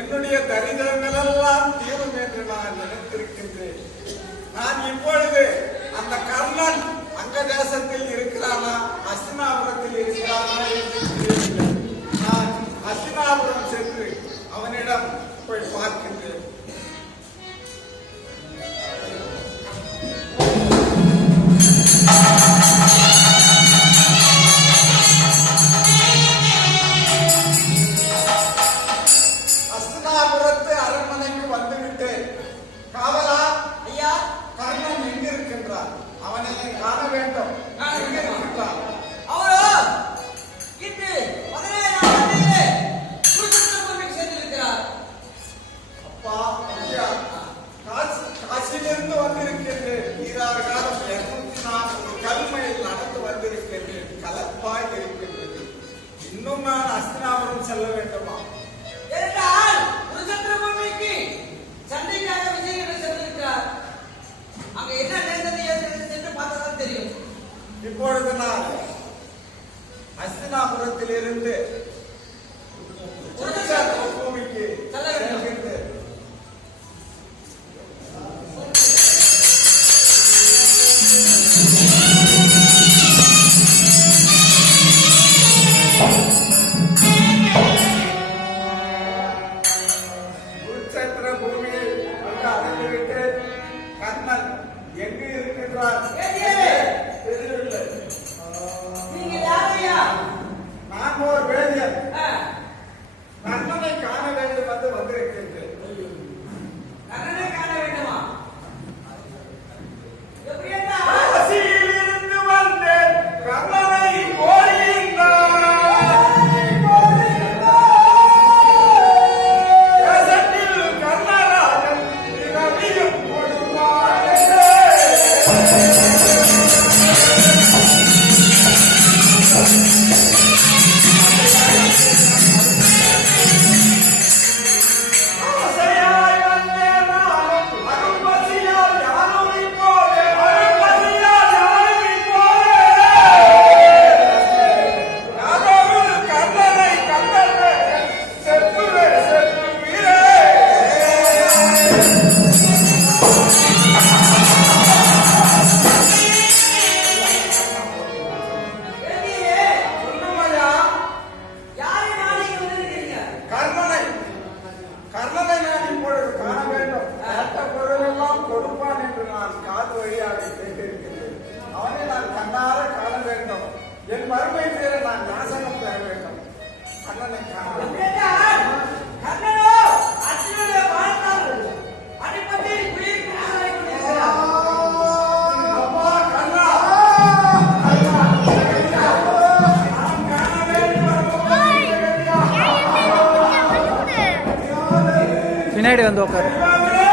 என்னுடைய தரித்திரங்களெல்லாம் தீரும் என்று நான் நினைத்திருக்கின்றேன். நான் இப்பொழுது அந்த கர்ணன் அங்க தேசத்தில் இருக்கிறானா ஹஸ்தினாபுரத்தில் இருக்கிறானா என்று தெரியவில்லை. நான் ஹஸ்தினாபுரம் சென்று அவனிடம் போய் பார்க்கின்றேன். செல்ல வேண்டுமா? ஏனென்றால் குருச்சந்திர பூமிக்கு சண்டைக்காக விஜயன் சென்றிருக்கிறார். அங்க என்ன நடந்தது என்று பார்த்தாதான் தெரியும். இப்பொழுது நான் ஹஸ்தினாபுரத்திலிருந்து குருச்சந்திர பூமிக்கு செல்கின்றேன். குருச்சந்திர பூமியை வந்து அடைந்துவிட்டு கர்ணன் எங்கு இருக்கின்றான் தெரியவில்லை. நீங்க யாரையா? நான் ஒரு வேதியன். கர்ணனை காண வேண்டும் என்று வந்திருக்கின்றேன். கர்ணனை காண வேண்டுமா? எப்படி என்ன? காசியிலிருந்து வந்தேன் கர்ணனை கோருகின்றான். தேசத்தில் கர்ணராஜன் இரவியும் கொடுப்பானே. ஆசையாய் வந்தேன் நானும் அரும்பசியால் யாரும் இப்போதே அரும்பசியால் யாரும் இப்போதே யாதொரு கர்ணனை கண்டனே செத்துவே செத்துவீரே. வேதியே, சொல்லுமையா, யாரை நாடி வந்திருக்கீங்க? கர்ணனை நான் இப்பொழுது காண வேண்டும். கேட்ட பொருளெல்லாம் கொடுப்பான் என்று நான் காது வழியாக கேட்டிருக்கிறேன். அவனை நான் கண்ணார காண வேண்டும். என் மறுமை பேர நான் நாசகம் பெற வேண்டும். கண்ணனை காண வேண்டும். கேட்டால் கர்ணனோ அர்ஜுனனுடைய வாழ்நாள் அடிப்பட்டு உயிருக்கு ஆளாகி கொண்டிருக்கிறார். அப்பா கண்ணா, நான் காண வேண்டும். பின்னாடி வந்து உட்காரு. கர்ணனை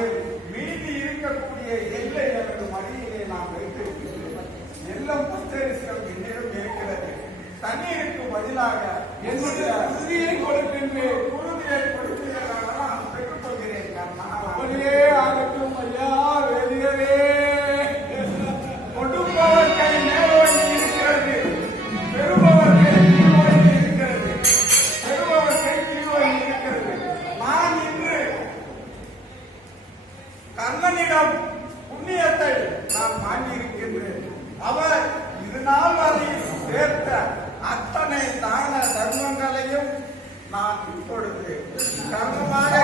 அதில் மீதி இருக்கக்கூடிய எல்லை எனது மடியிலே நான் வைத்திருக்கிறேன். எல்லாம் பச்சரிசிகள் என்னிடம் இருக்கிறது. தண்ணீருக்கு பதிலாக என்னுடைய உறுதியை கொடுக்கின்றேன். உறுதியை கொடுக்கிறேன், நான் பெற்றுக் கொள்கிறேன். அப்படியே ஆகட்டும் ஐயா வேதியரே. கொடுப்பவர் கை மேலோங்கி இருக்கிறது, பெறுபவர் கை கீழோங்கி இருக்கிறது. பெறுபவர் கை கீழோங்கி இருக்கிறது. நான் இன்று கர்ணனிடம் புண்ணியத்தை நான் வாங்கியிருக்கின்றேன். அவர் இது நாள் வரை சேர்த்த அத்தனை தான தர்மங்களையும் நான் இப்பொழுது கர்மமாக